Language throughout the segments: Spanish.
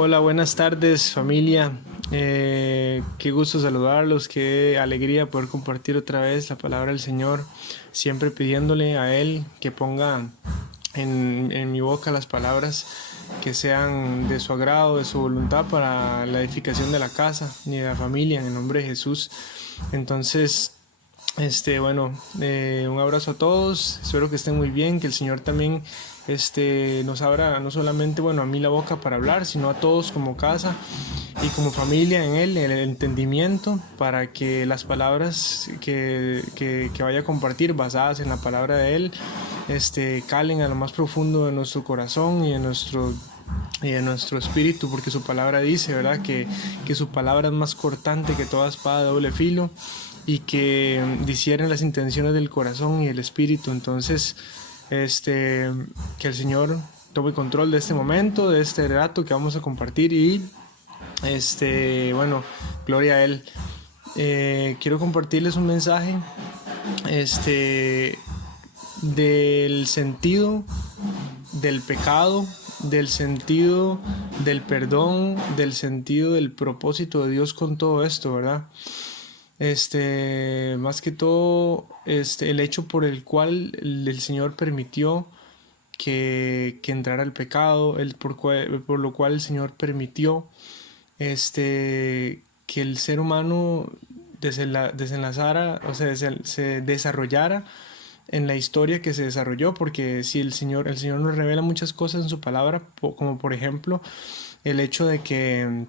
Hola, buenas tardes familia. Qué gusto saludarlos, qué alegría poder compartir otra vez la palabra del Señor, siempre pidiéndole a Él que ponga en mi boca las palabras que sean de su agrado, de su voluntad para la edificación de la casa y de la familia en el nombre de Jesús. Entonces, un abrazo a todos, espero que estén muy bien, que el Señor también nos abra no solamente, a mí la boca para hablar, sino a todos como casa y como familia en Él, el entendimiento para que las palabras que vaya a compartir basadas en la palabra de Él, calen a lo más profundo de nuestro corazón y en nuestro espíritu, porque su palabra dice, ¿verdad? Que su palabra es más cortante que toda espada de doble filo y que discierne las intenciones del corazón y el espíritu. Entonces, que el Señor tome control de este momento, de este relato que vamos a compartir y, gloria a Él. Quiero compartirles un mensaje, del sentido del pecado, del sentido del perdón, del sentido del propósito de Dios con todo esto, ¿verdad? Más que todo, el hecho por el cual el Señor permitió que entrara el pecado, por lo cual el Señor permitió que el ser humano desenlazara, o sea, se desarrollara en la historia que se desarrolló, porque si el Señor nos revela muchas cosas en su palabra, como por ejemplo el hecho de que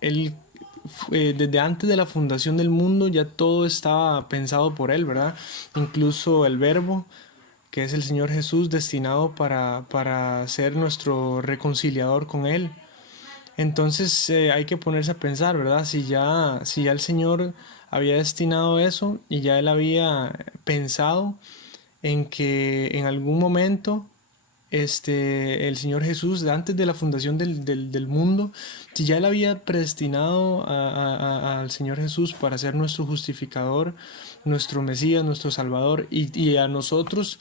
Él, desde antes de la fundación del mundo, ya todo estaba pensado por Él, ¿verdad? Incluso el Verbo, que es el Señor Jesús, destinado para ser nuestro reconciliador con Él. Entonces hay que ponerse a pensar, ¿verdad? Si ya el Señor había destinado eso y ya Él había pensado en que en algún momento el Señor Jesús, antes de la fundación del mundo, si ya Él había predestinado al Señor Jesús para ser nuestro justificador, nuestro Mesías, nuestro Salvador, y a nosotros,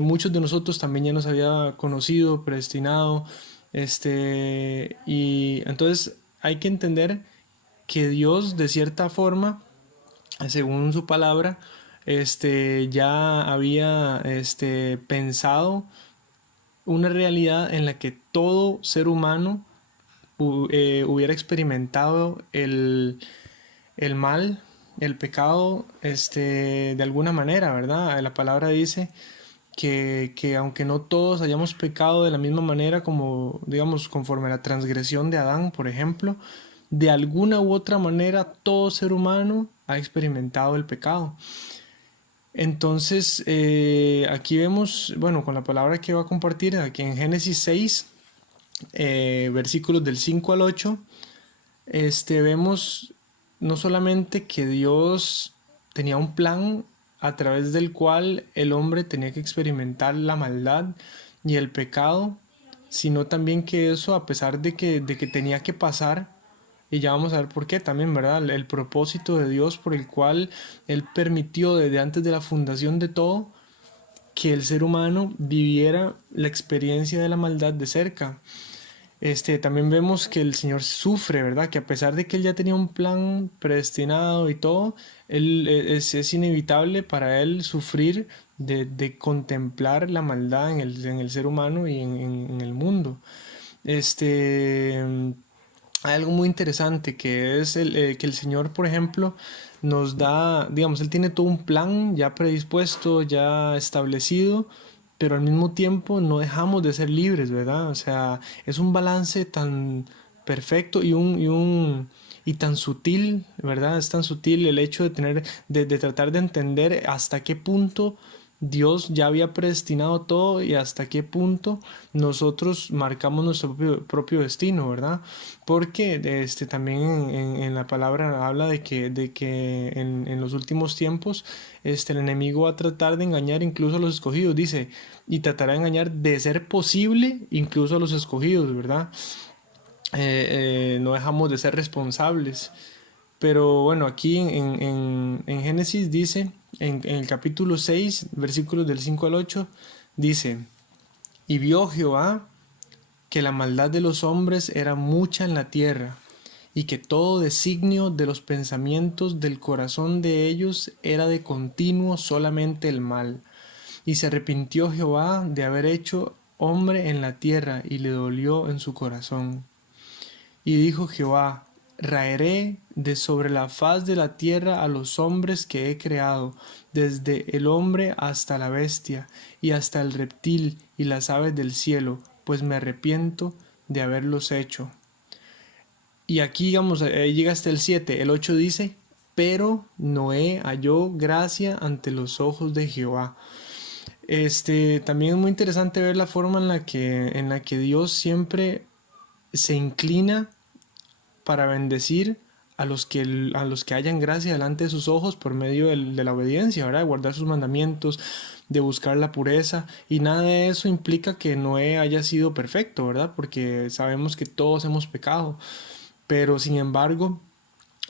muchos de nosotros también ya nos había conocido, predestinado, y entonces hay que entender que Dios, de cierta forma, según su palabra, ya había pensado una realidad en la que todo ser humano hubiera experimentado el mal, el pecado, de alguna manera, ¿verdad? La palabra dice que aunque no todos hayamos pecado de la misma manera, como digamos conforme a la transgresión de Adán, por ejemplo, de alguna u otra manera todo ser humano ha experimentado el pecado. Entonces, aquí vemos, con la palabra que va a compartir, aquí en Génesis 6, versículos del 5 al 8, vemos no solamente que Dios tenía un plan a través del cual el hombre tenía que experimentar la maldad y el pecado, sino también que eso, a pesar de que tenía que pasar, y ya vamos a ver por qué también, ¿verdad? El propósito de Dios por el cual Él permitió desde antes de la fundación de todo que el ser humano viviera la experiencia de la maldad de cerca. También vemos que el Señor sufre, ¿verdad? Que a pesar de que Él ya tenía un plan predestinado y todo, es inevitable para Él sufrir de contemplar la maldad en el ser humano y en el mundo. Este, Hay algo muy interesante que es que el Señor, por ejemplo, nos da, digamos, Él tiene todo un plan ya predispuesto, ya establecido, pero al mismo tiempo no dejamos de ser libres, ¿verdad? O sea, es un balance tan perfecto y tan sutil, ¿verdad? Es tan sutil el hecho de tratar de entender hasta qué punto Dios ya había predestinado todo y hasta qué punto nosotros marcamos nuestro propio destino, ¿verdad? Porque también en la palabra habla de que en los últimos tiempos el enemigo va a tratar de engañar incluso a los escogidos, dice, y tratará de engañar de ser posible incluso a los escogidos, ¿verdad? No dejamos de ser responsables. Pero bueno, aquí en Génesis dice, en el capítulo 6 versículos del 5 al 8 dice, y vio Jehová que la maldad de los hombres era mucha en la tierra, y que todo designio de los pensamientos del corazón de ellos era de continuo solamente el mal. Y se arrepintió Jehová de haber hecho hombre en la tierra, y le dolió en su corazón. Y dijo Jehová: raeré de sobre la faz de la tierra a los hombres que he creado, desde el hombre hasta la bestia, y hasta el reptil y las aves del cielo, pues me arrepiento de haberlos hecho. Y aquí, digamos, llega hasta el 7. El 8 dice: pero Noé halló gracia ante los ojos de Jehová. También es muy interesante ver la forma en la que Dios siempre se inclina para bendecir a los que hayan gracia delante de sus ojos por medio de la obediencia, ¿verdad? De guardar sus mandamientos, de buscar la pureza. Y nada de eso implica que Noé haya sido perfecto, ¿verdad? Porque sabemos que todos hemos pecado. Pero sin embargo,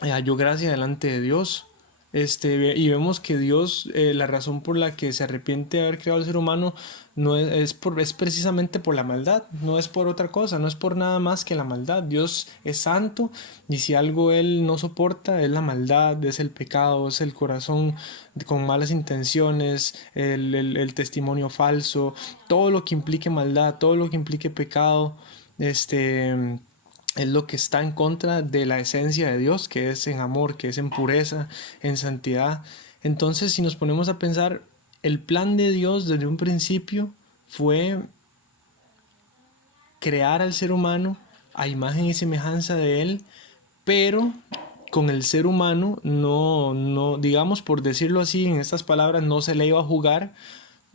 halló gracia delante de Dios. Y vemos que Dios, la razón por la que se arrepiente de haber creado al ser humano, no es precisamente por la maldad, no es por otra cosa, no es por nada más que la maldad. Dios es santo, y si algo Él no soporta es la maldad, es el pecado, es el corazón con malas intenciones, el testimonio falso, todo lo que implique maldad, todo lo que implique pecado. Es lo que está en contra de la esencia de Dios, que es en amor, que es en pureza, en santidad. Entonces, si nos ponemos a pensar, el plan de Dios desde un principio fue crear al ser humano a imagen y semejanza de Él, pero con el ser humano no, digamos, por decirlo así, en estas palabras, no se le iba a jugar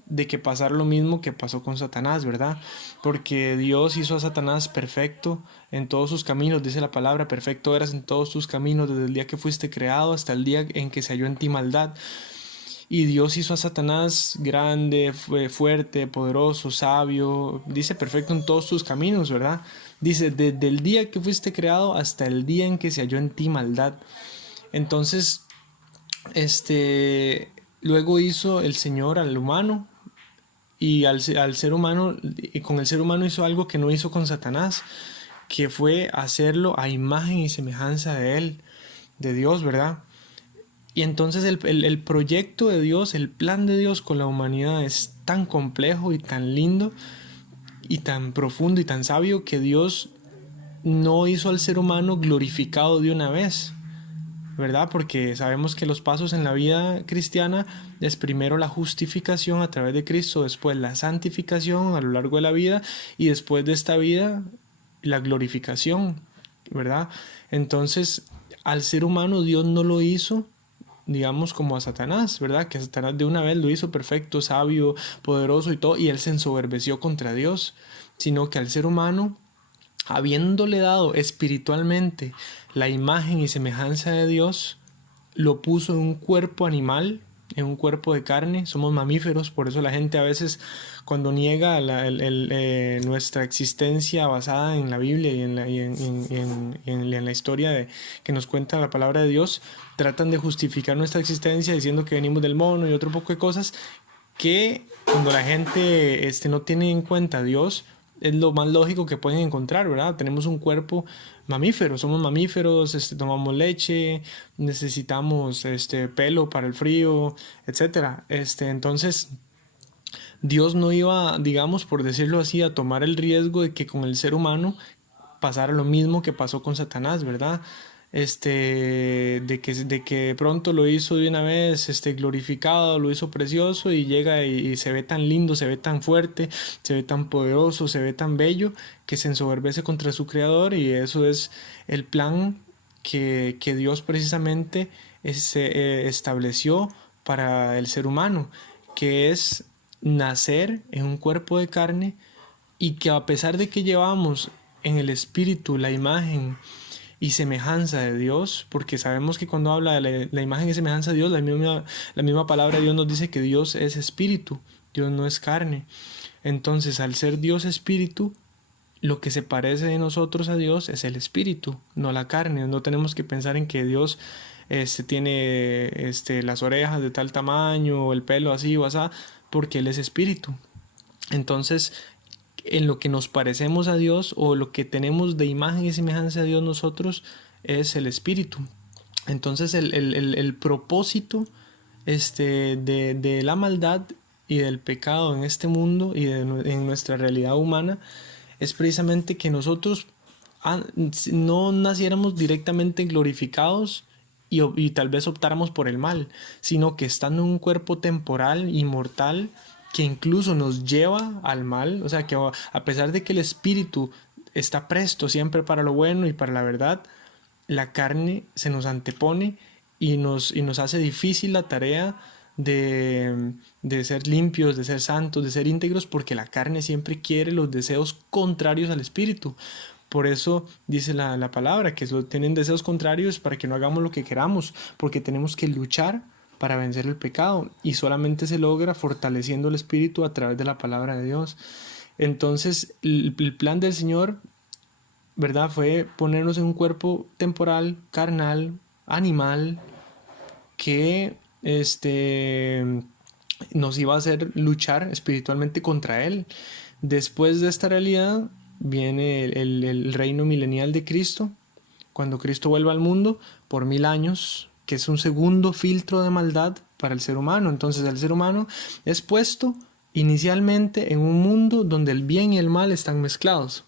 de que pasar lo mismo que pasó con Satanás, ¿verdad? Porque Dios hizo a Satanás perfecto en todos sus caminos, dice la palabra: perfecto eras en todos tus caminos desde el día que fuiste creado hasta el día en que se halló en ti maldad. Y Dios hizo a Satanás grande, fuerte, poderoso, sabio, dice perfecto en todos tus caminos, ¿verdad? Dice, desde el día que fuiste creado hasta el día en que se halló en ti maldad. Entonces, luego hizo el Señor al humano, y al ser humano, y con el ser humano hizo algo que no hizo con Satanás, que fue hacerlo a imagen y semejanza de él, de Dios, ¿verdad? Y entonces el proyecto de Dios, el plan de Dios con la humanidad es tan complejo y tan lindo y tan profundo y tan sabio, que Dios no hizo al ser humano glorificado de una vez, ¿verdad? Porque sabemos que los pasos en la vida cristiana es primero la justificación a través de Cristo, después la santificación a lo largo de la vida, y después de esta vida la glorificación, ¿verdad? Entonces, al ser humano Dios no lo hizo, digamos, como a Satanás, ¿verdad? Que a Satanás de una vez lo hizo perfecto, sabio, poderoso y todo, y él se ensoberbeció contra Dios, sino que al ser humano, habiéndole dado espiritualmente la imagen y semejanza de Dios, lo puso en un cuerpo animal, en un cuerpo de carne. Somos mamíferos, por eso la gente a veces, cuando niega nuestra existencia basada en la Biblia y en la historia que nos cuenta la palabra de Dios, tratan de justificar nuestra existencia diciendo que venimos del mono y otro poco de cosas, que cuando la gente no tiene en cuenta a Dios, es lo más lógico que pueden encontrar, ¿verdad? Tenemos un cuerpo mamífero, somos mamíferos, tomamos leche, necesitamos pelo para el frío, etcétera. Entonces, Dios no iba, digamos, por decirlo así, a tomar el riesgo de que con el ser humano pasara lo mismo que pasó con Satanás, ¿verdad? De que de pronto lo hizo de una vez, glorificado, lo hizo precioso, y llega y se ve tan lindo, se ve tan fuerte, se ve tan poderoso, se ve tan bello, que se ensoberbece contra su creador. Y eso es el plan que Dios precisamente estableció para el ser humano, que es nacer en un cuerpo de carne, y que a pesar de que llevamos en el espíritu la imagen y semejanza de Dios, porque sabemos que cuando habla de la imagen y semejanza de Dios, la misma palabra de Dios nos dice que Dios es espíritu, Dios no es carne. Entonces, al ser Dios espíritu, lo que se parece de nosotros a Dios es el espíritu, no la carne. No tenemos que pensar en que Dios tiene las orejas de tal tamaño, o el pelo así o así, porque Él es espíritu. Entonces, en lo que nos parecemos a Dios o lo que tenemos de imagen y semejanza a Dios nosotros es el Espíritu. Entonces el propósito de la maldad y del pecado en este mundo y en nuestra realidad humana es precisamente que nosotros no naciéramos directamente glorificados y tal vez optáramos por el mal, sino que estando en un cuerpo temporal y mortal que incluso nos lleva al mal, o sea que a pesar de que el espíritu está presto siempre para lo bueno y para la verdad, la carne se nos antepone y nos hace difícil la tarea de ser limpios, de ser santos, de ser íntegros, porque la carne siempre quiere los deseos contrarios al espíritu. Por eso dice la palabra, que tienen deseos contrarios para que no hagamos lo que queramos, porque tenemos que luchar para vencer el pecado y solamente se logra fortaleciendo el espíritu a través de la palabra de Dios. Entonces, el plan del Señor, ¿verdad? Fue ponernos en un cuerpo temporal, carnal, animal, que nos iba a hacer luchar espiritualmente contra Él. Después de esta realidad viene el reino milenial de Cristo, cuando Cristo vuelva al mundo por 1000 años, que es un segundo filtro de maldad para el ser humano. Entonces el ser humano es puesto inicialmente en un mundo donde el bien y el mal están mezclados.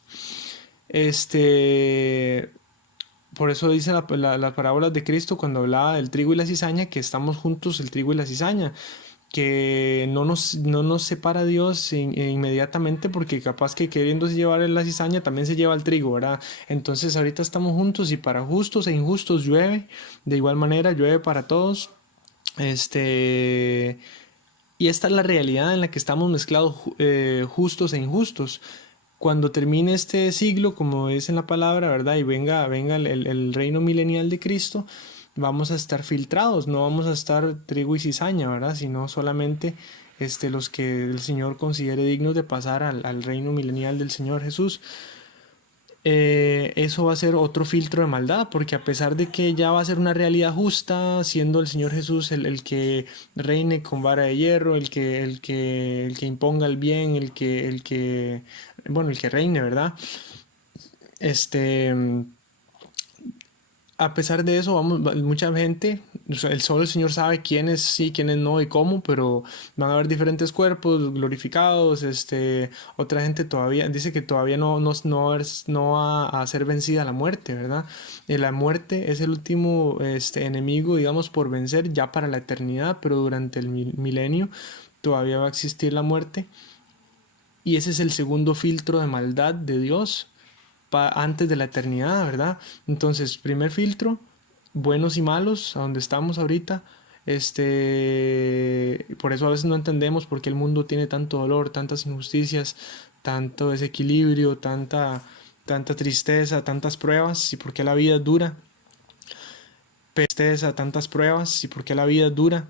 Por eso dice las parábolas de Cristo cuando hablaba del trigo y la cizaña, que estamos juntos el trigo y la cizaña, que no nos separa Dios inmediatamente, porque capaz que queriéndose llevar la cizaña también se lleva el trigo, ¿verdad? Entonces ahorita estamos juntos y para justos e injustos llueve, de igual manera llueve para todos. Y esta es la realidad en la que estamos mezclados, justos e injustos. Cuando termine este siglo, como dice en la palabra, ¿verdad? Y venga el reino milenial de Cristo, vamos a estar filtrados, no vamos a estar trigo y cizaña, ¿verdad? Sino solamente los que el Señor considere dignos de pasar al reino milenial del Señor Jesús. Eso va a ser otro filtro de maldad, porque a pesar de que ya va a ser una realidad justa, siendo el Señor Jesús el que reine con vara de hierro, el que imponga el bien, bueno, el que reine, ¿verdad? Este, a pesar de eso, mucha gente, o sea, solo el Señor sabe quiénes sí, quiénes no y cómo, pero van a haber diferentes cuerpos glorificados. Otra gente todavía dice que todavía no va a ser vencida la muerte, ¿verdad? La muerte es el último enemigo, digamos, por vencer ya para la eternidad, pero durante el milenio todavía va a existir la muerte. Y ese es el segundo filtro de maldad de Dios antes de la eternidad, ¿verdad? Entonces, primer filtro, buenos y malos, a donde estamos ahorita. Por eso a veces no entendemos por qué el mundo tiene tanto dolor, tantas injusticias, tanto desequilibrio, tanta tristeza, tantas pruebas, y por qué la vida es dura. Tristeza, tantas pruebas, y por qué la vida es dura.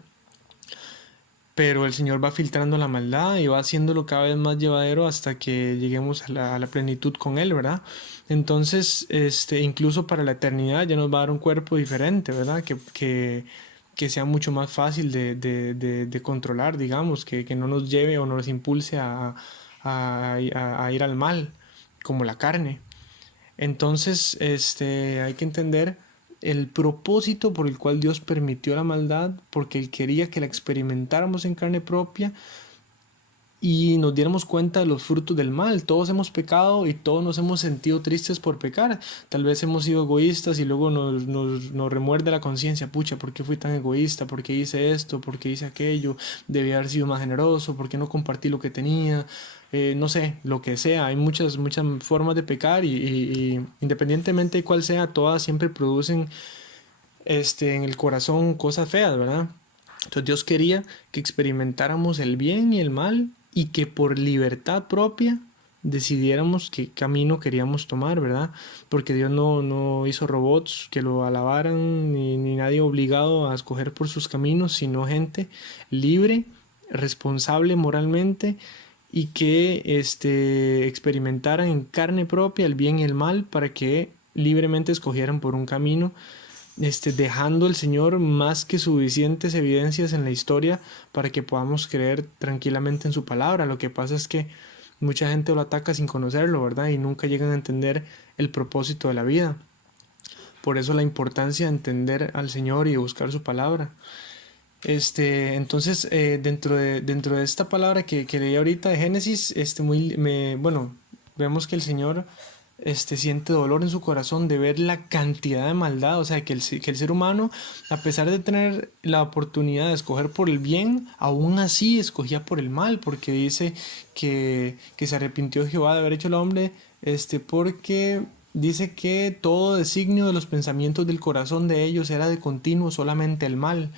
Pero el Señor va filtrando la maldad y va haciéndolo cada vez más llevadero hasta que lleguemos a la plenitud con Él, ¿verdad? Entonces, incluso para la eternidad ya nos va a dar un cuerpo diferente, ¿verdad? Que sea mucho más fácil de controlar, digamos, que no nos lleve o nos impulse a ir al mal, como la carne. Entonces, hay que entender el propósito por el cual Dios permitió la maldad, porque Él quería que la experimentáramos en carne propia y nos diéramos cuenta de los frutos del mal. Todos hemos pecado y todos nos hemos sentido tristes por pecar. Tal vez hemos sido egoístas y luego nos remuerde la conciencia. Pucha, ¿por qué fui tan egoísta? ¿Por qué hice esto? ¿Por qué hice aquello? Debía haber sido más generoso. ¿Por qué no compartí lo que tenía? No sé, lo que sea. Hay muchas formas de pecar y independientemente de cuál sea, todas siempre producen en el corazón cosas feas, ¿verdad? Entonces Dios quería que experimentáramos el bien y el mal y que por libertad propia decidiéramos qué camino queríamos tomar, ¿verdad? Porque Dios no hizo robots que lo alabaran ni nadie obligado a escoger por sus caminos, sino gente libre, responsable moralmente y que experimentaran en carne propia el bien y el mal para que libremente escogieran por un camino, dejando el Señor más que suficientes evidencias en la historia para que podamos creer tranquilamente en su palabra. Lo que pasa es que mucha gente lo ataca sin conocerlo, ¿verdad? Y nunca llegan a entender el propósito de la vida. Por eso la importancia de entender al Señor y de buscar su palabra. Entonces, dentro de esta palabra que leí ahorita de Génesis, bueno, vemos que el Señor siente dolor en su corazón de ver la cantidad de maldad, o sea, que el ser humano, a pesar de tener la oportunidad de escoger por el bien, aún así escogía por el mal, porque dice que se arrepintió Jehová de haber hecho al hombre, porque dice que todo designio de los pensamientos del corazón de ellos era de continuo solamente el mal.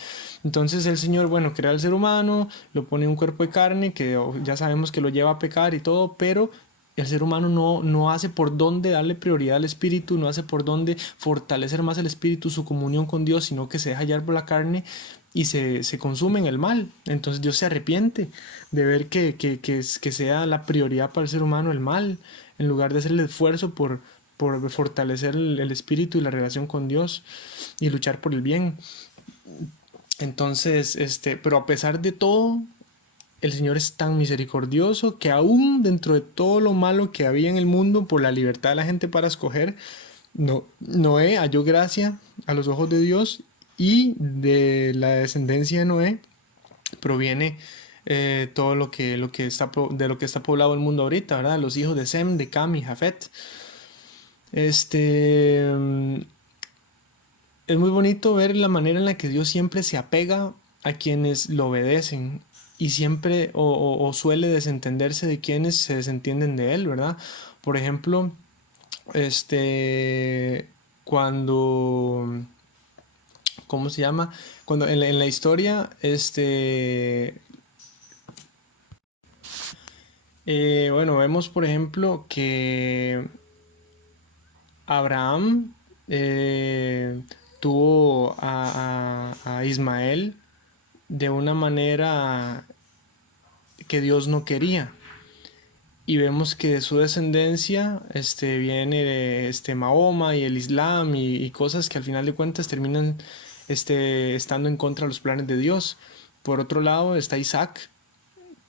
Entonces el Señor, bueno, crea al ser humano, lo pone en un cuerpo de carne, que ya sabemos que lo lleva a pecar y todo, pero el ser humano no hace por dónde darle prioridad al espíritu, no hace por dónde fortalecer más el espíritu, su comunión con Dios, sino que se deja hallar por la carne y se consume en el mal. Entonces Dios se arrepiente de ver que sea la prioridad para el ser humano el mal, en lugar de hacer el esfuerzo por fortalecer el espíritu y la relación con Dios y luchar por el bien. Entonces, pero a pesar de todo, el Señor es tan misericordioso que aún dentro de todo lo malo que había en el mundo por la libertad de la gente para escoger, Noé halló gracia a los ojos de Dios, y de la descendencia de Noé proviene todo de lo que está poblado el mundo ahorita, ¿verdad? Los hijos de Sem, de Cam y Jafet. Este, es muy bonito ver la manera en la que Dios siempre se apega a quienes lo obedecen, y siempre o suele desentenderse de quienes se desentienden de él, ¿verdad? Por ejemplo, cuando, ¿cómo se llama? Cuando en la historia, bueno, vemos por ejemplo que Abraham tuvo a Ismael de una manera que Dios no quería. Y vemos que de su descendencia viene Mahoma y el Islam y cosas que al final de cuentas terminan estando en contra de los planes de Dios. Por otro lado está Isaac,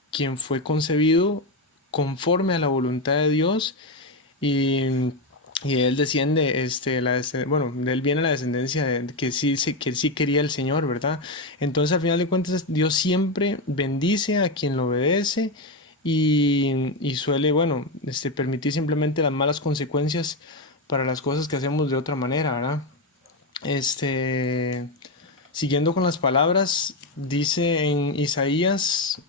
quien fue concebido conforme a la voluntad de Dios, y, y él desciende, bueno, de él viene la descendencia que sí quería el Señor, ¿verdad? Entonces al final de cuentas Dios siempre bendice a quien lo obedece, y suele, bueno, permitir simplemente las malas consecuencias para las cosas que hacemos de otra manera, ¿verdad? Este, Siguiendo con las palabras, dice en Isaías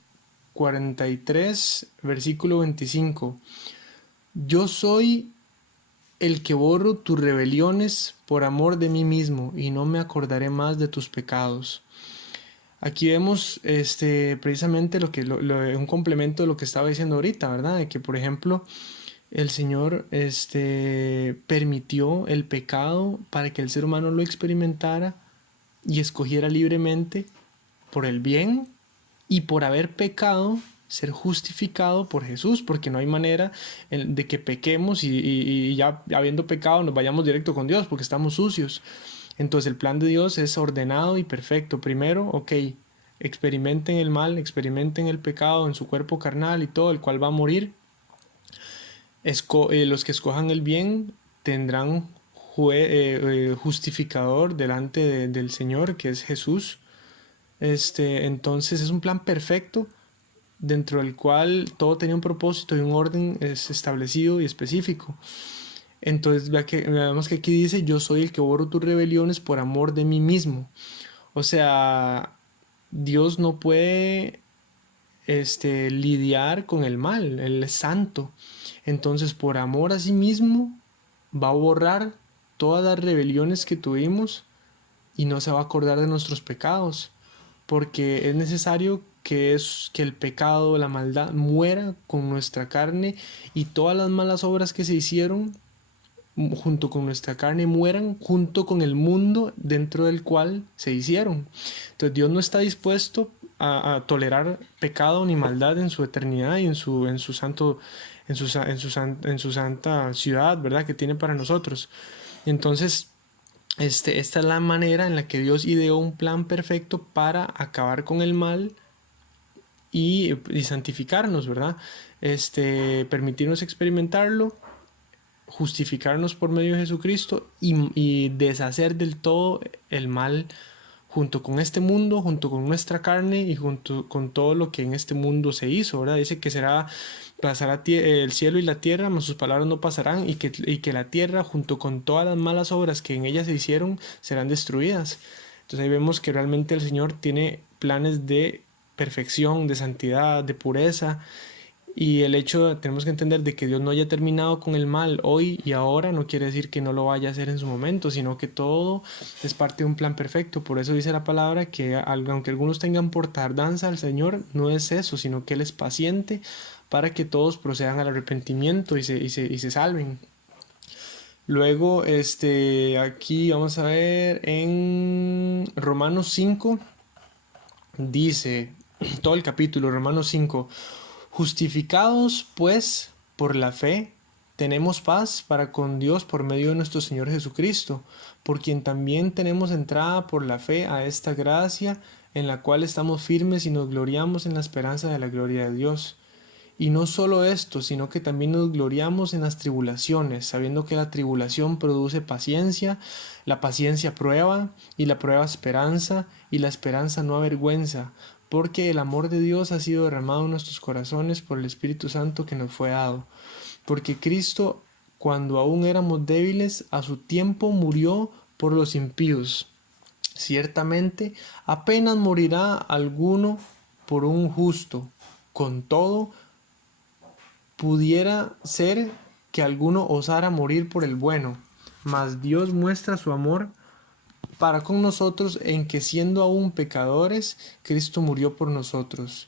43, versículo 25: Yo soy el que borro tus rebeliones por amor de mí mismo, y no me acordaré más de tus pecados. Aquí vemos precisamente un complemento de lo que estaba diciendo ahorita, ¿verdad? De que, por ejemplo, el Señor permitió el pecado para que el ser humano lo experimentara y escogiera libremente por el bien, y por haber pecado ser justificado por Jesús, porque no hay manera de que pequemos y ya habiendo pecado nos vayamos directo con Dios, porque estamos sucios. Entonces el plan de Dios es ordenado y perfecto. Primero, ok, experimenten el mal, experimenten el pecado en su cuerpo carnal y todo, el cual va a morir. Los que escojan el bien tendrán justificador delante del Señor, que es Jesús. Entonces es un plan perfecto dentro del cual todo tenía un propósito y un orden establecido y específico. Entonces veamos que aquí dice: yo soy el que borro tus rebeliones por amor de mí mismo. O sea, Dios no puede lidiar con el mal, Él es santo. Entonces, por amor a sí mismo, va a borrar todas las rebeliones que tuvimos y no se va a acordar de nuestros pecados, porque es necesario que el pecado, la maldad, muera con nuestra carne, y todas las malas obras que se hicieron junto con nuestra carne mueran junto con el mundo dentro del cual se hicieron. Entonces Dios no está dispuesto a tolerar pecado ni maldad en su eternidad y en su santo, en su santa ciudad, ¿verdad? Que tiene para nosotros. Entonces, esta es la manera en la que Dios ideó un plan perfecto para acabar con el mal y santificarnos, ¿verdad? Permitirnos experimentarlo, justificarnos por medio de Jesucristo y deshacer del todo el mal junto con este mundo, junto con nuestra carne y junto con todo lo que en este mundo se hizo, ¿verdad? Dice que pasará el cielo y la tierra, mas sus palabras no pasarán y que la tierra junto con todas las malas obras que en ella se hicieron serán destruidas. Entonces ahí vemos que realmente el Señor tiene planes de perfección, de santidad, de pureza, y el hecho, tenemos que entender de que Dios no haya terminado con el mal hoy y ahora no quiere decir que no lo vaya a hacer en su momento, sino que todo es parte de un plan perfecto. Por eso dice la palabra que aunque algunos tengan por tardanza al Señor, no es eso, sino que Él es paciente para que todos procedan al arrepentimiento y se salven. Luego, aquí vamos a ver en Romanos 5, dice, todo el capítulo, Romanos 5. Justificados, pues, por la fe, tenemos paz para con Dios por medio de nuestro Señor Jesucristo, por quien también tenemos entrada por la fe a esta gracia, en la cual estamos firmes y nos gloriamos en la esperanza de la gloria de Dios. Y no solo esto, sino que también nos gloriamos en las tribulaciones, sabiendo que la tribulación produce paciencia, la paciencia prueba, y la prueba esperanza, y la esperanza no avergüenza, porque el amor de Dios ha sido derramado en nuestros corazones por el Espíritu Santo que nos fue dado. Porque Cristo, cuando aún éramos débiles, a su tiempo murió por los impíos. Ciertamente, apenas morirá alguno por un justo. Con todo, pudiera ser que alguno osara morir por el bueno, mas Dios muestra su amor para con nosotros en que siendo aún pecadores, Cristo murió por nosotros.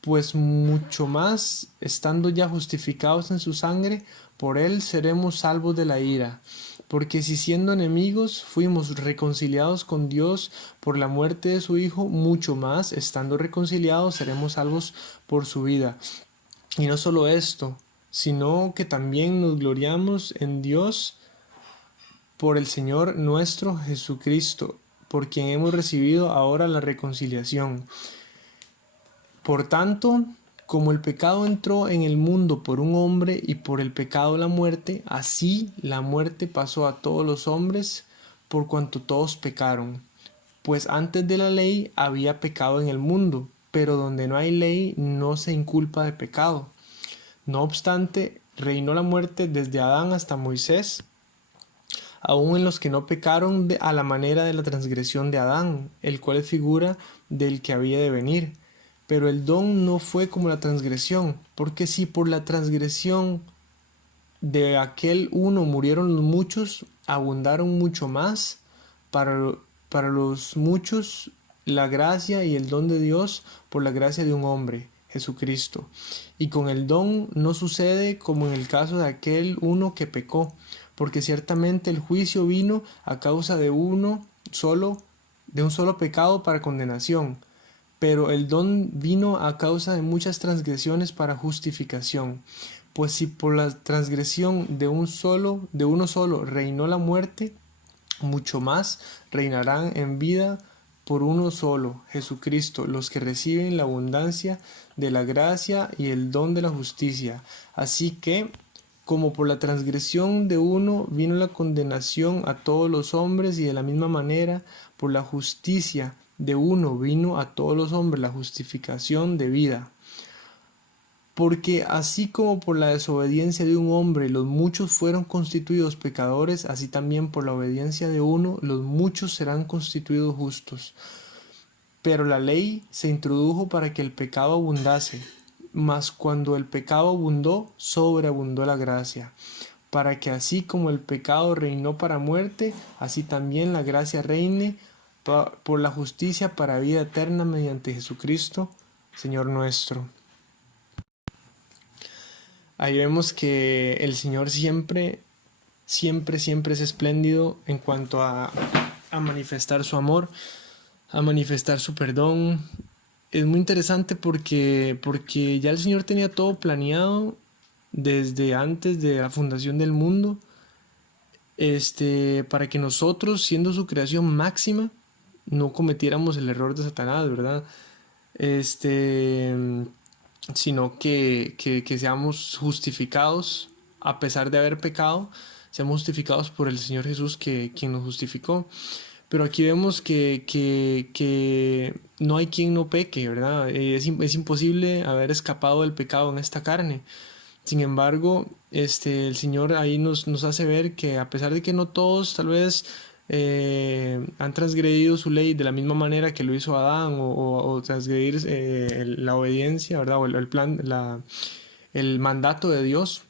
Pues mucho más, estando ya justificados en su sangre, por él seremos salvos de la ira. Porque si siendo enemigos fuimos reconciliados con Dios por la muerte de su Hijo, mucho más, estando reconciliados, seremos salvos por su vida. Y no solo esto, sino que también nos gloriamos en Dios por el Señor nuestro Jesucristo, por quien hemos recibido ahora la reconciliación. Por tanto, como el pecado entró en el mundo por un hombre y por el pecado la muerte, así la muerte pasó a todos los hombres por cuanto todos pecaron. Pues antes de la ley había pecado en el mundo, pero donde no hay ley no se inculpa de pecado. No obstante, reinó la muerte desde Adán hasta Moisés, aun en los que no pecaron a la manera de la transgresión de Adán, el cual es figura del que había de venir. Pero el don no fue como la transgresión, porque si por la transgresión de aquel uno murieron los muchos, abundaron mucho más para, para los muchos la gracia y el don de Dios por la gracia de un hombre, Jesucristo. Y con el don no sucede como en el caso de aquel uno que pecó, porque ciertamente el juicio vino a causa de de un solo pecado para condenación, pero el don vino a causa de muchas transgresiones para justificación. Pues si por la transgresión de uno solo reinó la muerte, mucho más reinarán en vida por uno solo, Jesucristo, los que reciben la abundancia de la gracia y el don de la justicia. Así que, como por la transgresión de uno vino la condenación a todos los hombres, y de la misma manera por la justicia de uno vino a todos los hombres la justificación de vida. Porque así como por la desobediencia de un hombre los muchos fueron constituidos pecadores, así también por la obediencia de uno los muchos serán constituidos justos. Pero la ley se introdujo para que el pecado abundase, mas cuando el pecado abundó, sobreabundó la gracia, para que así como el pecado reinó para muerte, así también la gracia reine por la justicia para vida eterna mediante Jesucristo, Señor nuestro. Ahí vemos que el Señor siempre es espléndido en cuanto a manifestar su amor, a manifestar su perdón. Es muy interesante porque ya el Señor tenía todo planeado desde antes de la fundación del mundo, para que nosotros, siendo su creación máxima, no cometiéramos el error de Satanás, ¿verdad? este, sino que seamos justificados a pesar de haber pecado, seamos justificados por el Señor Jesús, quien nos justificó. Pero aquí vemos que no hay quien no peque, ¿verdad? Es imposible haber escapado del pecado en esta carne. Sin embargo, el Señor ahí nos hace ver que a pesar de que no todos tal vez han transgredido su ley de la misma manera que lo hizo Adán, o transgredir la obediencia, ¿verdad? O el plan, el mandato de Dios,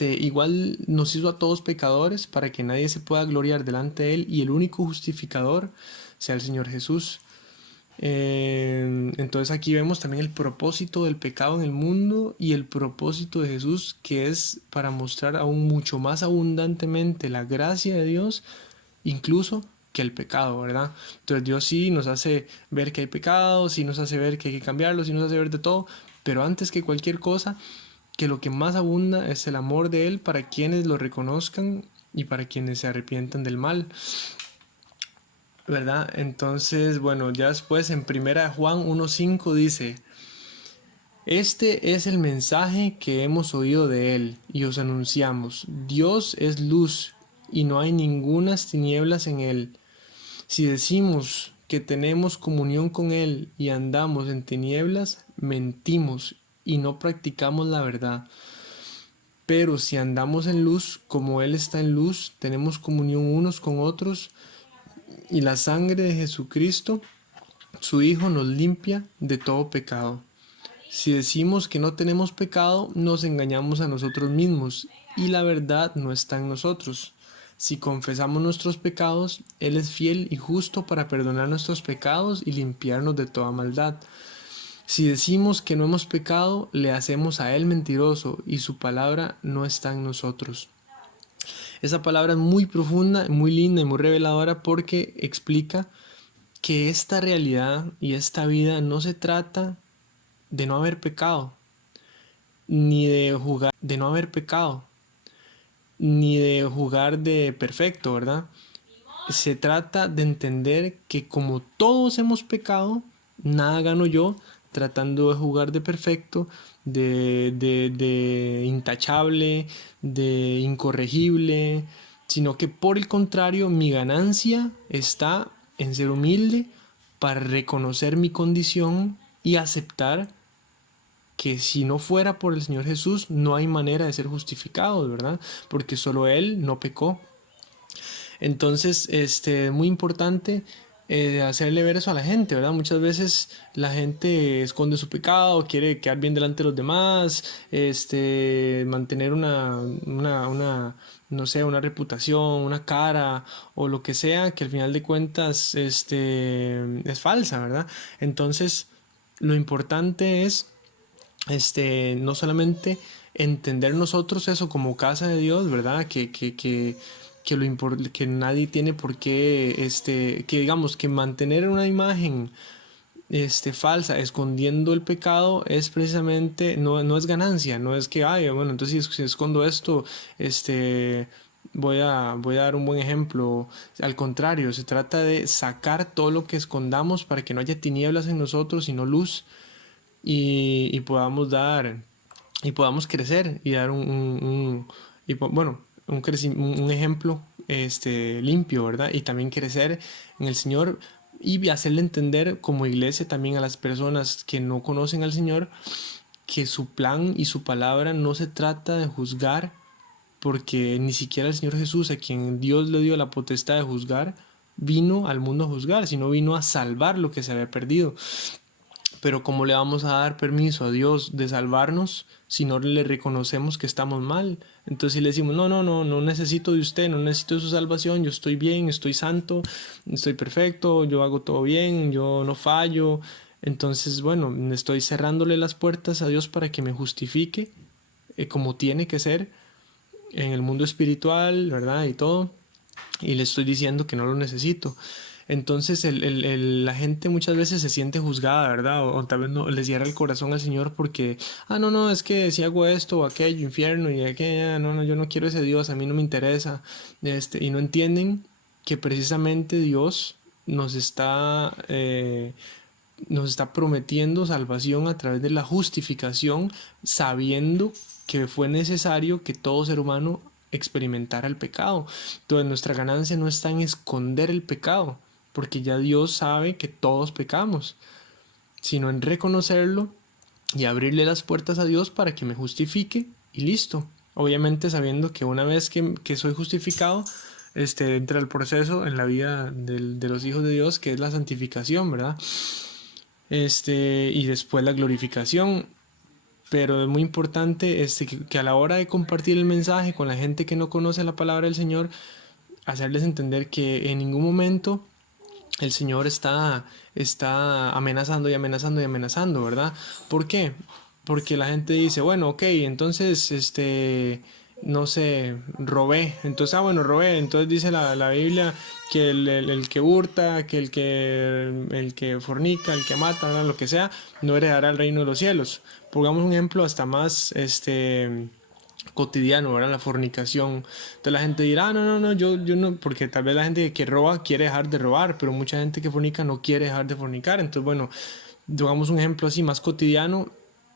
igual nos hizo a todos pecadores para que nadie se pueda gloriar delante de Él y el único justificador sea el Señor Jesús. Entonces aquí vemos también el propósito del pecado en el mundo y el propósito de Jesús, que es para mostrar aún mucho más abundantemente la gracia de Dios, incluso que el pecado, ¿verdad? Entonces Dios sí nos hace ver que hay pecado, sí nos hace ver que hay que cambiarlo, sí nos hace ver de todo, pero antes que cualquier cosa, que lo que más abunda es el amor de Él para quienes lo reconozcan y para quienes se arrepientan del mal, ¿verdad? Entonces, bueno, ya después en primera Juan 1:5 dice: este es el mensaje que hemos oído de Él y os anunciamos: Dios es luz y no hay ningunas tinieblas en Él. Si decimos que tenemos comunión con Él y andamos en tinieblas, mentimos y no practicamos la verdad. Pero si andamos en luz, como Él está en luz, tenemos comunión unos con otros, y la sangre de Jesucristo, su Hijo, nos limpia de todo pecado. Si decimos que no tenemos pecado, nos engañamos a nosotros mismos, y la verdad no está en nosotros. Si confesamos nuestros pecados, Él es fiel y justo para perdonar nuestros pecados y limpiarnos de toda maldad. Si decimos que no hemos pecado, le hacemos a Él mentiroso y su palabra no está en nosotros. Esa palabra es muy profunda, muy linda y muy reveladora porque explica que esta realidad y esta vida no se trata de no haber pecado, ni de jugar de no haber pecado, ni de jugar de perfecto, ¿verdad? Se trata de entender que como todos hemos pecado, nada gano yo tratando de jugar de perfecto, de intachable, de incorregible, sino que por el contrario, mi ganancia está en ser humilde para reconocer mi condición y aceptar que si no fuera por el Señor Jesús, no hay manera de ser justificados, ¿verdad? Porque solo Él no pecó. Entonces, muy importante hacerle ver eso a la gente, ¿verdad? Muchas veces la gente esconde su pecado, quiere quedar bien delante de los demás, mantener no sé, una reputación, una cara o lo que sea, que al final de cuentas, es falsa, ¿verdad? Entonces, lo importante es no solamente entender nosotros eso como casa de Dios, ¿verdad? Que nadie tiene por qué, que digamos que mantener una imagen falsa, escondiendo el pecado, es precisamente, no es ganancia, no es que, ay, bueno, entonces si escondo esto, voy a dar un buen ejemplo. Al contrario, se trata de sacar todo lo que escondamos para que no haya tinieblas en nosotros, sino luz, y podamos dar y podamos crecer y dar bueno, un ejemplo limpio, ¿verdad? Y también crecer en el Señor y hacerle entender como iglesia también a las personas que no conocen al Señor que su plan y su palabra no se trata de juzgar, porque ni siquiera el Señor Jesús, a quien Dios le dio la potestad de juzgar, vino al mundo a juzgar, sino vino a salvar lo que se había perdido. Pero ¿cómo le vamos a dar permiso a Dios de salvarnos si no le reconocemos que estamos mal? Entonces si le decimos, no, no, no, no necesito de usted, no necesito de su salvación, yo estoy bien, estoy santo, estoy perfecto, yo hago todo bien, yo no fallo. Entonces, bueno, estoy cerrándole las puertas a Dios para que me justifique como tiene que ser en el mundo espiritual, ¿verdad? Y todo. Y le estoy diciendo que no lo necesito. Entonces la gente muchas veces se siente juzgada, ¿verdad? O tal vez no les cierra el corazón al Señor porque, no, no, es que si hago esto o aquello, infierno y aquello, no, no, yo no quiero ese Dios, a mí no me interesa. Y no entienden que precisamente Dios nos está nos está prometiendo salvación a través de la justificación, sabiendo que fue necesario que todo ser humano experimentara el pecado. Entonces nuestra ganancia no está en esconder el pecado, porque ya Dios sabe que todos pecamos, sino en reconocerlo y abrirle las puertas a Dios para que me justifique y listo. Obviamente sabiendo que una vez que soy justificado, entra el proceso en la vida de los hijos de Dios, que es la santificación, ¿verdad? Y después la glorificación. Pero es muy importante que a la hora de compartir el mensaje con la gente que no conoce la palabra del Señor, hacerles entender que en ningún momento el Señor está amenazando y amenazando y amenazando, ¿verdad? ¿Por qué? Porque la gente dice, bueno, ok, entonces, no sé, robé. Entonces, bueno, robé. Entonces dice la Biblia que el que hurta, que el que fornica, el que mata, ¿verdad? Lo que sea, no heredará el reino de los cielos. Pongamos un ejemplo hasta más, cotidiano, ¿verdad? La fornicación. Entonces la gente dirá, no, no, no, yo no, porque tal vez la gente que roba quiere dejar de robar, pero mucha gente que fornica no quiere dejar de fornicar. Entonces, bueno, digamos un ejemplo así más cotidiano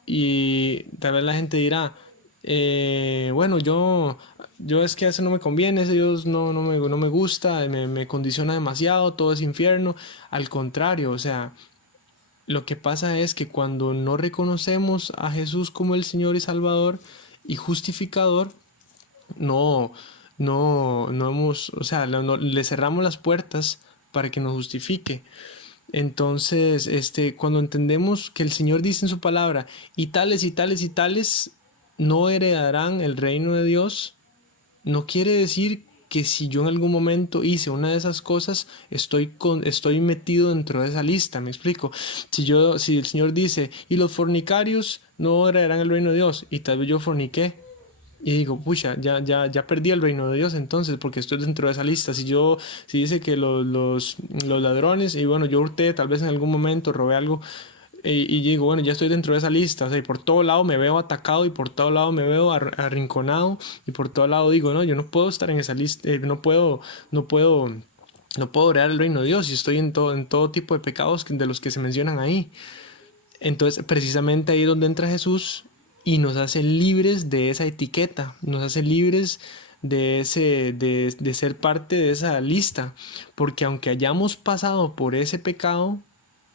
y tal vez la gente dirá, bueno, yo es que eso no me conviene, ese Dios no me gusta, me condiciona demasiado, todo es infierno. Al contrario, o sea, lo que pasa es que cuando no reconocemos a Jesús como el Señor y Salvador y justificador, no, no hemos, o sea, le cerramos las puertas para que nos justifique. Entonces, cuando entendemos que el Señor dice en su palabra, y tales y tales y tales no heredarán el reino de Dios, no quiere decir que si yo en algún momento hice una de esas cosas, estoy metido dentro de esa lista, me explico. Si el Señor dice, y los fornicarios no heredarán el reino de Dios, y tal vez yo forniqué, y digo, pucha, ya perdí el reino de Dios entonces, porque estoy dentro de esa lista. Si dice que los ladrones, y bueno, yo hurté, tal vez en algún momento robé algo, y digo, bueno, ya estoy dentro de esa lista, o sea, y por todo lado me veo atacado, y por todo lado me veo arrinconado, y por todo lado digo, no, yo no puedo estar en esa lista, no puedo, no puedo orar el reino de Dios, y estoy en todo tipo de pecados de los que se mencionan ahí. Entonces, precisamente ahí es donde entra Jesús y nos hace libres de esa etiqueta, nos hace libres de ser parte de esa lista, porque aunque hayamos pasado por ese pecado,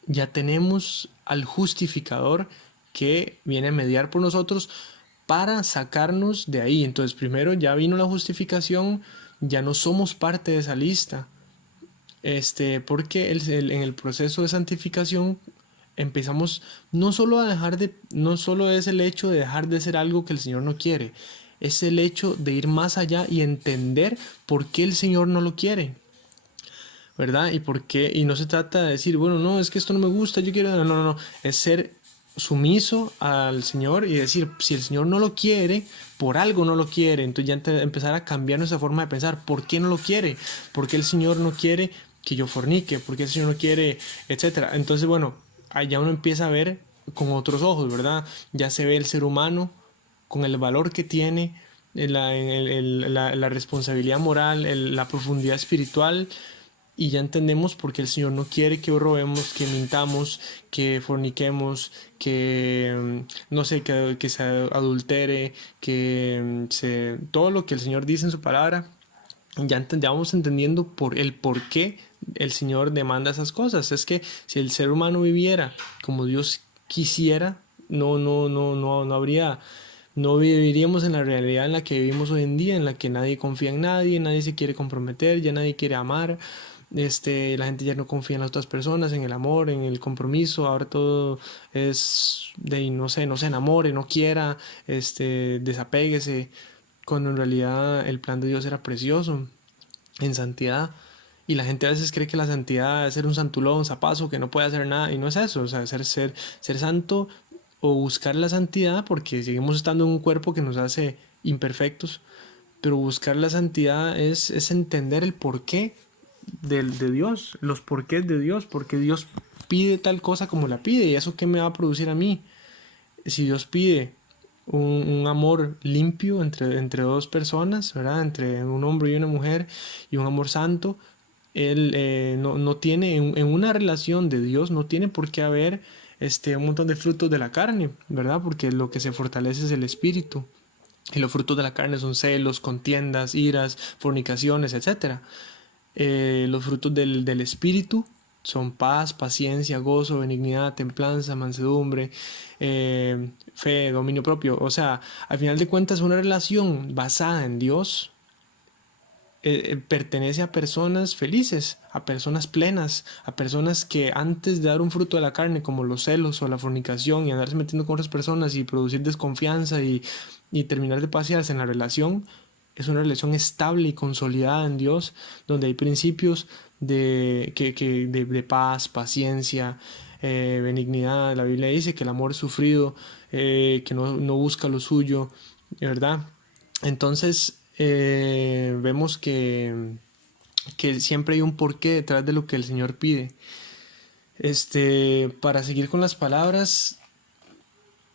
ya tenemos al justificador que viene a mediar por nosotros para sacarnos de ahí. Entonces, primero ya vino la justificación, ya no somos parte de esa lista, porque en el proceso de santificación empezamos no solo es el hecho de dejar de ser algo que el Señor no quiere, es el hecho de ir más allá y entender por qué el Señor no lo quiere, ¿verdad? Y por qué, y no se trata de decir, bueno, no, es que esto no me gusta, yo quiero, no, no, no, es ser sumiso al Señor y decir, si el Señor no lo quiere, por algo no lo quiere, entonces ya empezar a cambiar nuestra forma de pensar, ¿por qué no lo quiere? ¿Por qué el Señor no quiere que yo fornique? ¿Por qué el Señor no quiere, etcétera? Entonces, bueno, allá uno empieza a ver con otros ojos, ¿verdad? Ya se ve el ser humano con el valor que tiene, la responsabilidad moral, la profundidad espiritual, y ya entendemos por qué el Señor no quiere que robemos, que mintamos, que forniquemos, que no sé, que se adultere, todo lo que el Señor dice en su palabra. Ya vamos entendiendo por qué el Señor demanda esas cosas. Es que si el ser humano viviera como Dios quisiera, no habría, no viviríamos en la realidad en la que vivimos hoy en día, en la que nadie confía en nadie, nadie se quiere comprometer, ya nadie quiere amar, la gente ya no confía en las otras personas, en el amor, en el compromiso. Ahora todo es de, no se enamore, no quiera, desapéguese, cuando en realidad el plan de Dios era precioso, en santidad. Y la gente a veces cree que la santidad es ser un santulón, un zapazo, que no puede hacer nada, y no es eso. O sea, ser santo o buscar la santidad, porque seguimos estando en un cuerpo que nos hace imperfectos, pero buscar la santidad es entender el porqué de Dios, los porqués de Dios, porque Dios pide tal cosa como la pide, y eso qué me va a producir a mí. Si Dios pide un amor limpio entre dos personas, ¿verdad? Entre un hombre y una mujer, y un amor santo, Él no tiene, en una relación de Dios, no tiene por qué haber un montón de frutos de la carne, ¿verdad? Porque lo que se fortalece es el espíritu. Y los frutos de la carne son celos, contiendas, iras, fornicaciones, etcétera. Los frutos del espíritu son paz, paciencia, gozo, benignidad, templanza, mansedumbre, fe, dominio propio. O sea, al final de cuentas, una relación basada en Dios pertenece a personas felices, a personas plenas, a personas que antes de dar un fruto de la carne, como los celos o la fornicación y andarse metiendo con otras personas y producir desconfianza y terminar de pasearse en la relación, es una relación estable y consolidada en Dios, donde hay principios de paz, paciencia, benignidad. La Biblia dice que el amor es sufrido, que no busca lo suyo, ¿verdad? Entonces, vemos que siempre hay un porqué detrás de lo que el Señor pide. Para seguir con las palabras,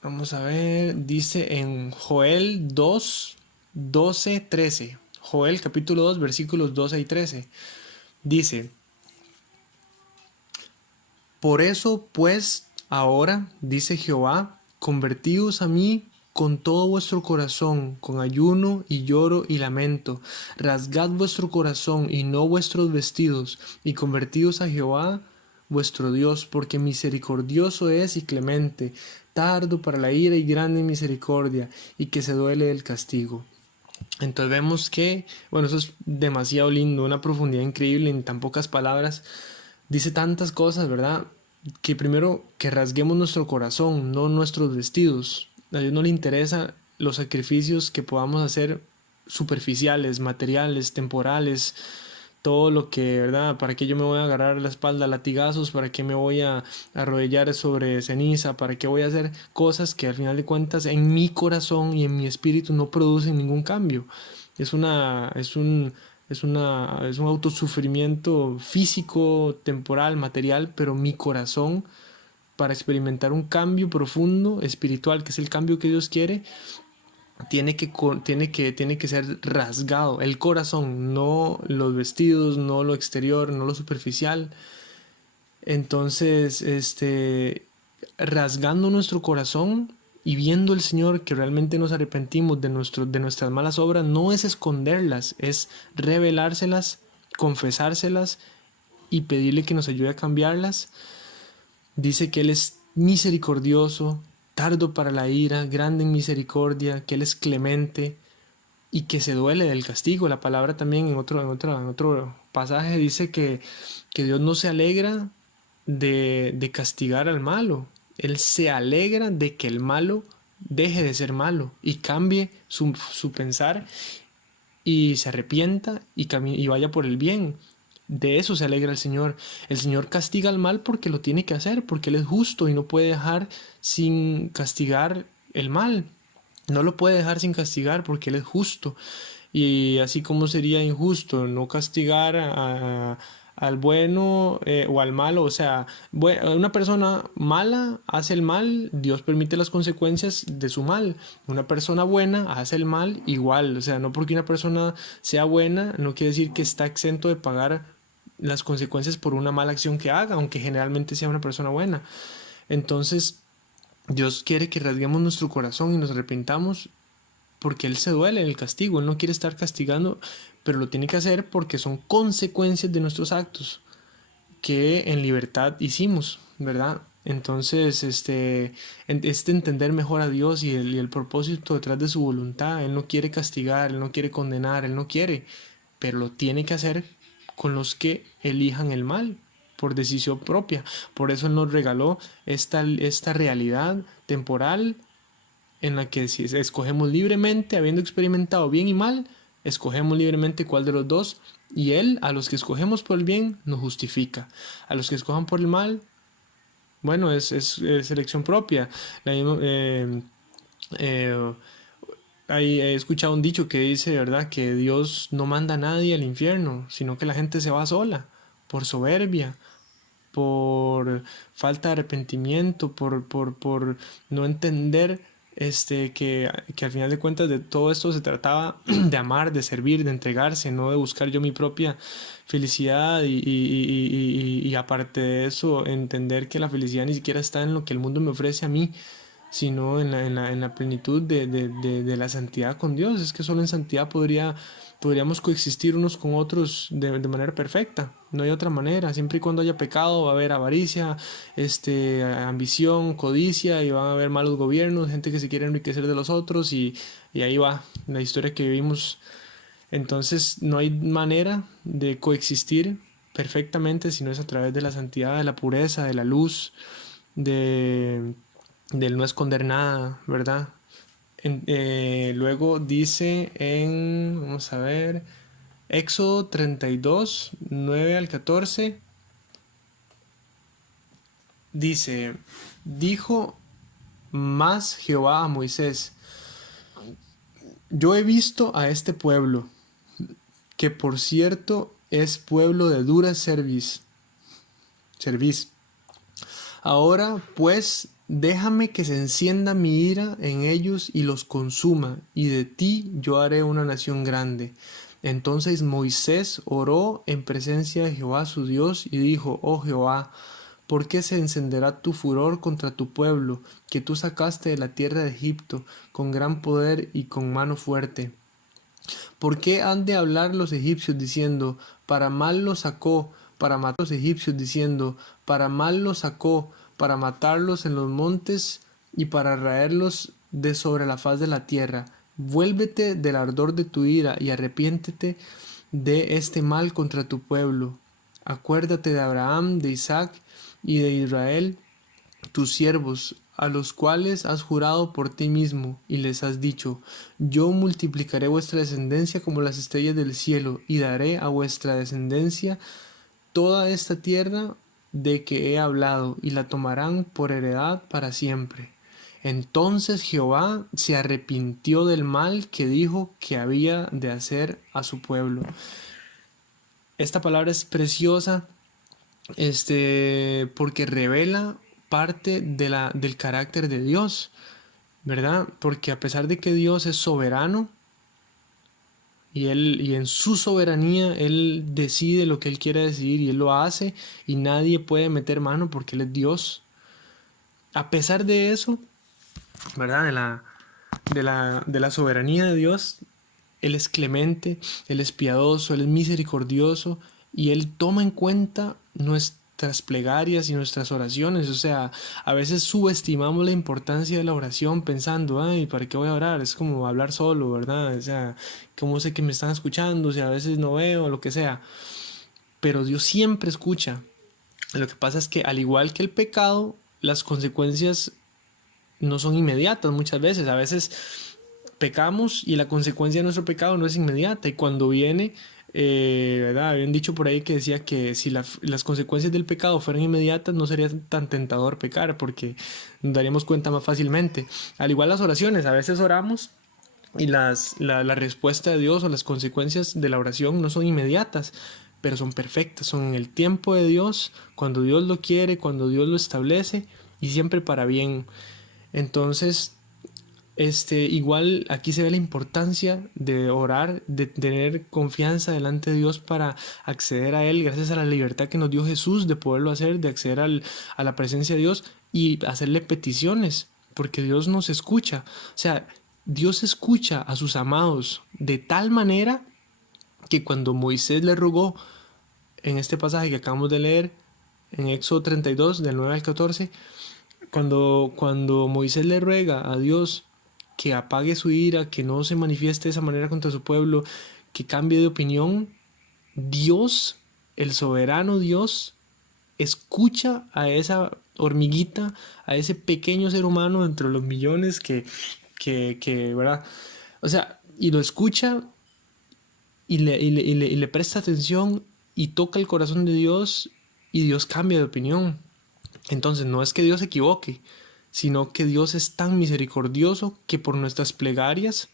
vamos a ver, dice en Joel 2, 12, 13. Joel capítulo 2, versículos 12 y 13. Dice, por eso pues ahora, dice Jehová, convertíos a mí con todo vuestro corazón, con ayuno y lloro y lamento. Rasgad vuestro corazón y no vuestros vestidos, y convertíos a Jehová vuestro Dios, porque misericordioso es y clemente, tardo para la ira y grande en misericordia, y que se duele del castigo. Entonces vemos que, bueno, eso es demasiado lindo, una profundidad increíble en tan pocas palabras. Dice tantas cosas, ¿verdad? Que primero que rasguemos nuestro corazón, no nuestros vestidos. A Dios no le interesa los sacrificios que podamos hacer superficiales, materiales, temporales, todo lo que, ¿verdad? ¿Para qué yo me voy a agarrar la espalda a latigazos? ¿Para qué me voy a arrodillar sobre ceniza? ¿Para qué voy a hacer cosas que al final de cuentas en mi corazón y en mi espíritu no producen ningún cambio? Es una, es un, es un autosufrimiento físico, temporal, material, pero mi corazón para experimentar un cambio profundo, espiritual, que es el cambio que Dios quiere, tiene que ser rasgado el corazón, no los vestidos, no lo exterior, no lo superficial. Entonces, rasgando nuestro corazón y viendo el Señor que realmente nos arrepentimos de nuestras malas obras, no es esconderlas, es revelárselas, confesárselas y pedirle que nos ayude a cambiarlas. Dice que Él es misericordioso, tardo para la ira, grande en misericordia, que Él es clemente y que se duele del castigo. La palabra también en otro pasaje dice que Dios no se alegra de castigar al malo. Él se alegra de que el malo deje de ser malo y cambie su pensar y se arrepienta y vaya por el bien. De eso se alegra el Señor. El Señor castiga al mal porque lo tiene que hacer, porque Él es justo y no puede dejar sin castigar el mal. No lo puede dejar sin castigar porque Él es justo. Y así como sería injusto no castigar al bueno o al malo, o sea, una persona mala hace el mal, Dios permite las consecuencias de su mal. Una persona buena hace el mal igual, o sea, no porque una persona sea buena no quiere decir que está exento de pagar las consecuencias por una mala acción que haga, aunque generalmente sea una persona buena. Entonces, Dios quiere que rasguemos nuestro corazón y nos arrepintamos porque Él se duele del castigo, Él no quiere estar castigando, pero lo tiene que hacer porque son consecuencias de nuestros actos que en libertad hicimos, ¿verdad? Entonces, entender mejor a Dios y el propósito detrás de su voluntad. Él no quiere castigar, Él no quiere condenar, Él no quiere, pero lo tiene que hacer con los que elijan el mal por decisión propia. Por eso Él nos regaló esta realidad temporal en la que si escogemos libremente, habiendo experimentado bien y mal, escogemos libremente cuál de los dos, y Él, a los que escogemos por el bien, nos justifica. A los que escojan por el mal, bueno, es elección propia. La misma, eh, he escuchado un dicho que dice, ¿verdad?, que Dios no manda a nadie al infierno, sino que la gente se va sola, por soberbia, por falta de arrepentimiento, por no entender que al final de cuentas de todo esto se trataba de amar, de servir, de entregarse, no de buscar yo mi propia felicidad y aparte de eso, entender que la felicidad ni siquiera está en lo que el mundo me ofrece a mí, sino en la plenitud de la santidad con Dios. Es que solo en santidad podríamos coexistir unos con otros de manera perfecta. No hay otra manera. Siempre y cuando haya pecado va a haber avaricia, ambición, codicia y van a haber malos gobiernos, gente que se quiere enriquecer de los otros y ahí va la historia que vivimos. Entonces no hay manera de coexistir perfectamente si no es a través de la santidad, de la pureza, de la luz, de, del no esconder nada, ¿verdad? Luego dice vamos a ver, Éxodo 32 9 al 14 dice, dijo más Jehová a Moisés, yo he visto a este pueblo, que por cierto es pueblo de dura cerviz. Ahora pues déjame que se encienda mi ira en ellos y los consuma, y de ti yo haré una nación grande. Entonces Moisés oró en presencia de Jehová su Dios y dijo, oh Jehová, ¿por qué se encenderá tu furor contra tu pueblo, que tú sacaste de la tierra de Egipto, con gran poder y con mano fuerte? ¿Por qué han de hablar los egipcios diciendo, para mal los sacó, para matar los egipcios diciendo, para mal los sacó, para matarlos en los montes y para raerlos de sobre la faz de la tierra? Vuélvete del ardor de tu ira y arrepiéntete de este mal contra tu pueblo. Acuérdate de Abraham, de Isaac y de Israel, tus siervos, a los cuales has jurado por ti mismo, y les has dicho, yo multiplicaré vuestra descendencia como las estrellas del cielo, y daré a vuestra descendencia toda esta tierra de que he hablado, y la tomarán por heredad para siempre. Entonces Jehová se arrepintió del mal que dijo que había de hacer a su pueblo. Esta palabra es preciosa, porque revela parte del carácter de Dios, ¿verdad? Porque a pesar de que Dios es soberano y en su soberanía Él decide lo que Él quiere decidir y Él lo hace y nadie puede meter mano porque Él es Dios. A pesar de eso, ¿verdad? De la soberanía de Dios, Él es clemente, Él es piadoso, Él es misericordioso y Él toma en cuenta nuestras plegarias y nuestras oraciones. O sea, a veces subestimamos la importancia de la oración pensando, ay, ¿para qué voy a orar? Es como hablar solo, ¿verdad? O sea, ¿cómo sé que me están escuchando? O sea, a veces no veo, lo que sea. Pero Dios siempre escucha. Lo que pasa es que al igual que el pecado, las consecuencias no son inmediatas muchas veces. A veces pecamos y la consecuencia de nuestro pecado no es inmediata. Y cuando viene, ¿verdad? Habían dicho por ahí que decía que si las consecuencias del pecado fueran inmediatas, no sería tan tentador pecar porque nos daríamos cuenta más fácilmente. Al igual las oraciones, a veces oramos y la respuesta de Dios o las consecuencias de la oración no son inmediatas, pero son perfectas, son en el tiempo de Dios, cuando Dios lo quiere, cuando Dios lo establece y siempre para bien. Entonces, igual aquí se ve la importancia de orar, de tener confianza delante de Dios para acceder a Él, gracias a la libertad que nos dio Jesús de poderlo hacer, de acceder a la presencia de Dios y hacerle peticiones, porque Dios nos escucha. O sea, Dios escucha a sus amados de tal manera que cuando Moisés le rogó en este pasaje que acabamos de leer, en Éxodo 32, del 9 al 14, cuando Moisés le ruega a Dios que apague su ira, que no se manifieste de esa manera contra su pueblo, que cambie de opinión, Dios, el soberano Dios, escucha a esa hormiguita, a ese pequeño ser humano entre los millones ¿verdad? O sea, y lo escucha y le presta atención y toca el corazón de Dios y Dios cambia de opinión. Entonces no es que Dios se equivoque, sino que Dios es tan misericordioso que por nuestras plegarias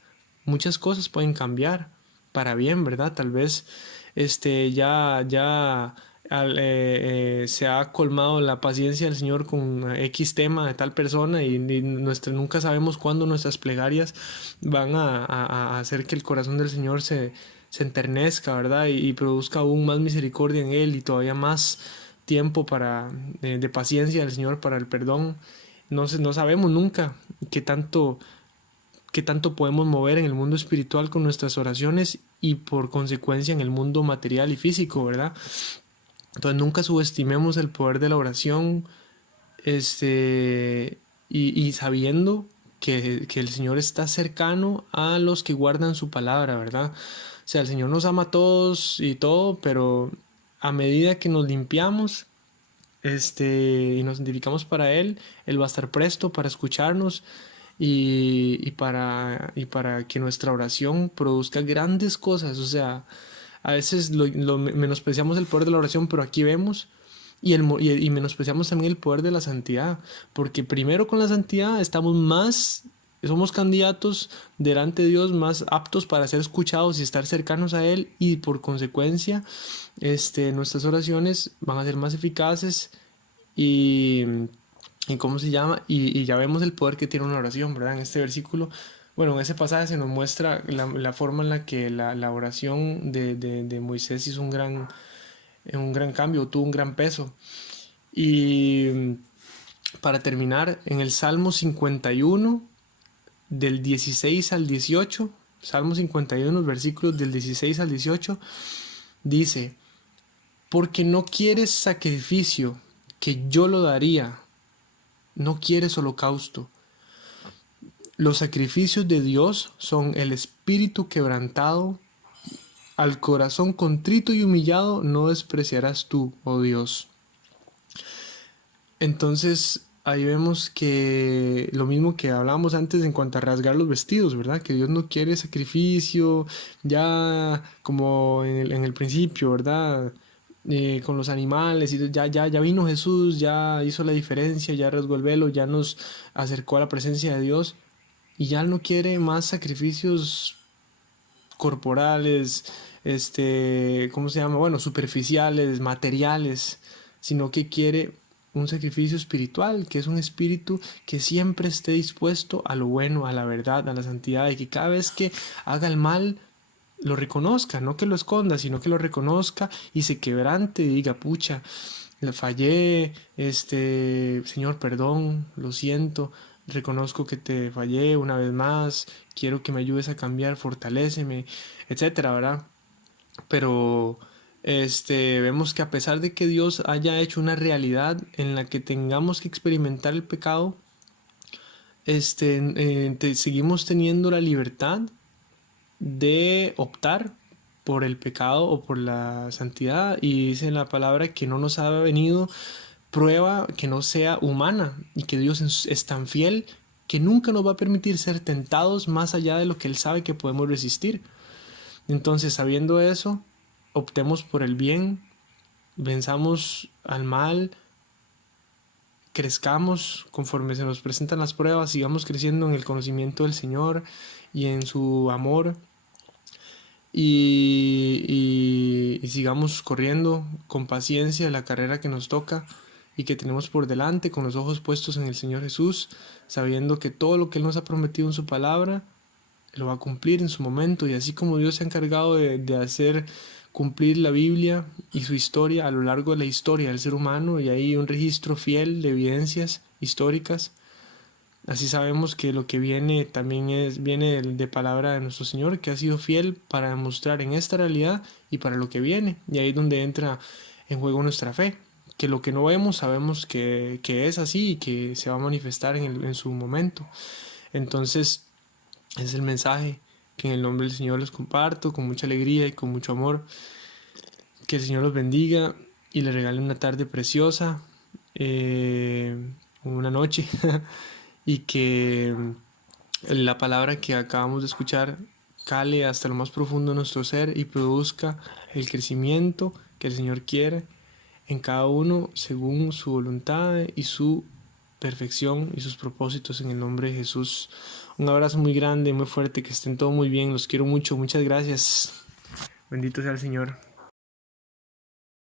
muchas cosas pueden cambiar para bien, ¿verdad? Tal vez ya se ha colmado la paciencia del Señor con X tema de tal persona y nunca sabemos cuándo nuestras plegarias van a hacer que el corazón del Señor se enternezca, ¿verdad? Y produzca aún más misericordia en Él y todavía más tiempo de paciencia del Señor para el perdón. No sabemos nunca qué tanto podemos mover en el mundo espiritual con nuestras oraciones y por consecuencia en el mundo material y físico, ¿verdad? Entonces nunca subestimemos el poder de la oración, este, y sabiendo que el Señor está cercano a los que guardan su palabra, ¿verdad? O sea, el Señor nos ama a todos y todo, pero a medida que nos limpiamos, y nos identificamos para Él, Él va a estar presto para escucharnos y para que nuestra oración produzca grandes cosas. O sea, a veces menospreciamos el poder de la oración, pero aquí vemos y menospreciamos también el poder de la santidad, porque primero con la santidad somos candidatos delante de Dios más aptos para ser escuchados y estar cercanos a Él y por consecuencia nuestras oraciones van a ser más eficaces y, y ¿cómo se llama? Y ya vemos el poder que tiene una oración, ¿verdad? En este versículo, bueno, en ese pasaje se nos muestra la forma en la que la oración de Moisés hizo un gran cambio, tuvo un gran peso. Y para terminar, en el Salmo 51, del 16 al 18, Salmo 51, versículos del 16 al 18, dice, porque no quieres sacrificio, que yo lo daría, no quieres holocausto. Los sacrificios de Dios son el espíritu quebrantado, al corazón contrito y humillado no despreciarás tú, oh Dios. Entonces ahí vemos que lo mismo que hablábamos antes en cuanto a rasgar los vestidos, ¿verdad? Que Dios no quiere sacrificio, ya como en el principio, ¿verdad? Con los animales, y ya vino Jesús, ya hizo la diferencia, ya rasgó el velo, ya nos acercó a la presencia de Dios y ya no quiere más sacrificios corporales, ¿cómo se llama? Bueno, superficiales, materiales, sino que quiere un sacrificio espiritual, que es un espíritu que siempre esté dispuesto a lo bueno, a la verdad, a la santidad, y que cada vez que haga el mal, lo reconozca, no que lo esconda, sino que lo reconozca y se quebrante y diga, pucha, le fallé, Señor, perdón, lo siento, reconozco que te fallé una vez más, quiero que me ayudes a cambiar, fortaléceme, etcétera, ¿verdad? Pero vemos que a pesar de que Dios haya hecho una realidad en la que tengamos que experimentar el pecado, seguimos teniendo la libertad de optar por el pecado o por la santidad, y dice en la palabra que no nos ha venido prueba que no sea humana y que Dios es tan fiel que nunca nos va a permitir ser tentados más allá de lo que Él sabe que podemos resistir. Entonces, sabiendo eso, optemos por el bien, venzamos al mal, crezcamos conforme se nos presentan las pruebas, sigamos creciendo en el conocimiento del Señor y en su amor, y sigamos corriendo con paciencia la carrera que nos toca y que tenemos por delante, con los ojos puestos en el Señor Jesús, sabiendo que todo lo que Él nos ha prometido en su palabra lo va a cumplir en su momento. Y así como Dios se ha encargado de hacer cumplir la Biblia y su historia a lo largo de la historia del ser humano, y hay un registro fiel de evidencias históricas, así sabemos que lo que viene también viene de palabra de nuestro Señor, que ha sido fiel para demostrar en esta realidad y para lo que viene. Y ahí es donde entra en juego nuestra fe, que lo que no vemos sabemos que es así y que se va a manifestar en su momento. Entonces, ese es el mensaje que en el nombre del Señor les comparto con mucha alegría y con mucho amor. Que el Señor los bendiga y les regale una tarde preciosa, una noche, y que la palabra que acabamos de escuchar cale hasta lo más profundo de nuestro ser y produzca el crecimiento que el Señor quiere en cada uno según su voluntad y su perfección y sus propósitos en el nombre de Jesús. Un abrazo muy grande, muy fuerte, que estén todos muy bien, los quiero mucho, muchas gracias. Bendito sea el Señor.